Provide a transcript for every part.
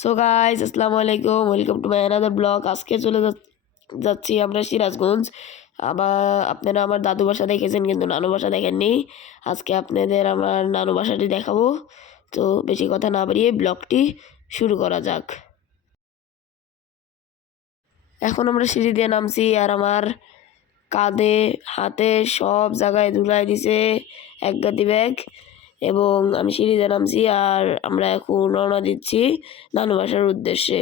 So guys আসসালামু আলাইকুম welcome to my another blog আজকে চলে যাচ্ছি আমরা সিরাজগঞ্জ। আবার আপনারা আমার দাদু বাসা দেখেছেন, কিন্তু নানু বাসা দেখেননি। আজকে আপনাদের আমার নানু বাসাটি দেখাবো। তো, বেশি কথা না বাড়িয়ে ব্লগটি শুরু করা যাক। এখন আমরা সিঁড়ি দিয়ে নামছি, আর আমার কাঁধে, হাতে সব জায়গায় ধুলাই দিছে এক গাদি ব্যাগ। এবং আমি সিঁড়িতে নামছি আর আমরা এখন রওনা দিচ্ছি নানু বাসার উদ্দেশ্যে।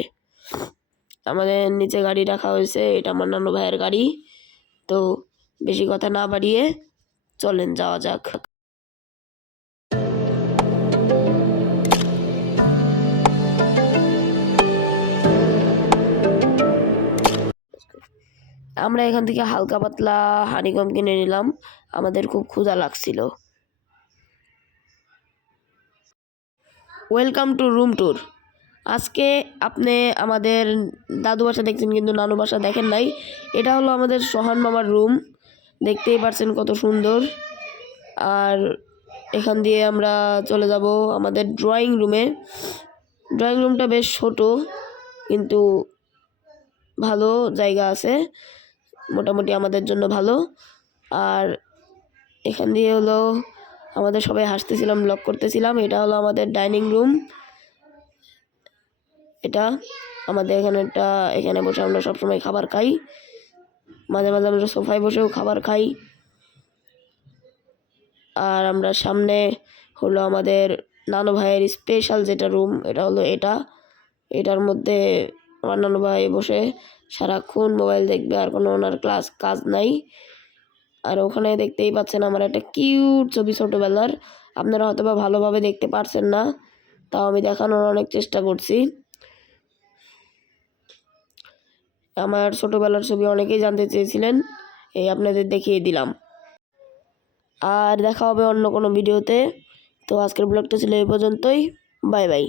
আমাদের নিচে গাড়ি রাখা হয়েছে, এটা আমার নানু ভাইয়ের গাড়ি। তো বেশি কথা না বাড়িয়ে চলেন, যাওয়া যাক। আমরা এখান থেকে হালকা পাতলা হানিকম কিনে নিলাম। আমাদের খুব ক্ষুধা লাগছিল। Welcome to room tour. আজকে আপনি আমাদের দাদু বাসা দেখছেন কিন্তু নানু বাসা দেখেন নাই। এটা হলো আমাদের সোহান মামার রুম। দেখতেই পারছেন কত সুন্দর। আর এখান দিয়ে আমরা চলে যাব আমাদের ড্রয়িং রুমে। ড্রয়িং রুমটা বেশ ছোট, কিন্তু ভালো জায়গা আছে। মোটামুটি আমাদের জন্য ভালো। আর এখান দিয়ে হলো আমাদের সবাই হাসতেছিলাম ব্লগ করতেছিলাম। এটা হলো আমাদের ডাইনিং রুম এটা আমাদের এখানে একটা, এখানে বসে আমরা সবসময় খাবার খাই। মাঝে মাঝে আমরা সোফায় বসেও খাবার খাই। আর আমরা সামনে হলো আমাদের নানু ভাইয়ের স্পেশাল যেটা রুম এটা হলো এটা। এটার মধ্যে আমার নানু ভাই বসে সারাক্ষণ মোবাইল দেখবে, আর কোনো ওনার ক্লাস কাজ নাই। আর ওখানে দেখতেই পাচ্ছেন আমার একটা কিউট ছবি ছোটোবেলার। আপনারা হয়তো বা ভালোভাবে দেখতে পারছেন না, তাও আমি দেখানোর অনেক চেষ্টা করছি। আমার ছোটোবেলার ছবি অনেকেই জানতে চেয়েছিলেন, এই আপনাদের দেখিয়ে দিলাম। আর দেখা হবে অন্য কোনো ভিডিওতে। তো আজকের ব্লগটা ছিল এই পর্যন্তই। Bye bye.